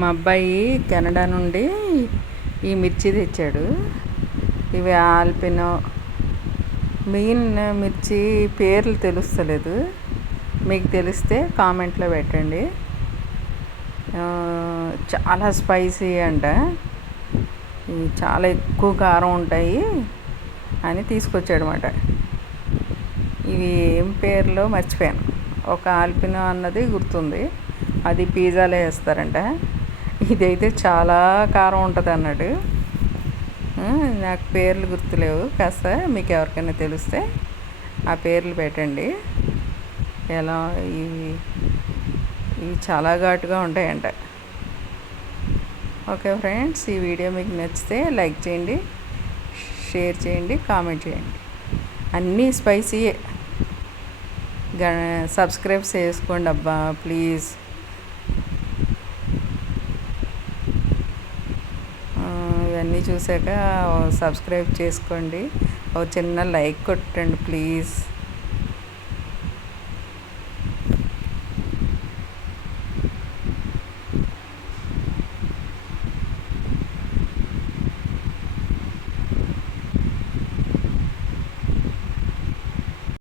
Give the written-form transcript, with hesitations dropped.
మా అబ్బాయి కెనడా నుండి ఈ మిర్చి తెచ్చాడు. ఇవి ఆల్పినో. మిగిలిన మిర్చి పేర్లు తెలుస్తలేదు, మీకు తెలిస్తే కామెంట్లో పెట్టండి. చాలా స్పైసీ అంట, ఇవి చాలా ఎక్కువ కారం ఉంటాయి అని తీసుకొచ్చాడు అన్నమాట. ఇవి ఏం పేర్లో మర్చిపోయాను. ఒక ఆల్పినో అన్నది గుర్తుంది, అది పిజ్జాలో వేస్తారంట. ఇదైతే చాలా కారం ఉంటుంది అన్నాడు. నాకు పేర్లు గుర్తులేవు, కాస్త మీకు ఎవరికైనా తెలిస్తే ఆ పేర్లు పెట్టండి. ఎలా ఇవి ఇవి చాలా ఘాటుగా ఉంటాయంట. ఓకే ఫ్రెండ్స్, ఈ వీడియో మీకు నచ్చితే లైక్ చేయండి, షేర్ చేయండి, కామెంట్ చేయండి. అన్నీ స్పైసీయే. సబ్స్క్రైబ్ చేసుకోండి అబ్బా ప్లీజ్. ఇవన్నీ చూసాక సబ్స్క్రైబ్ చేసుకోండి, ఒక చిన్న లైక్ కొట్టండి ప్లీజ్.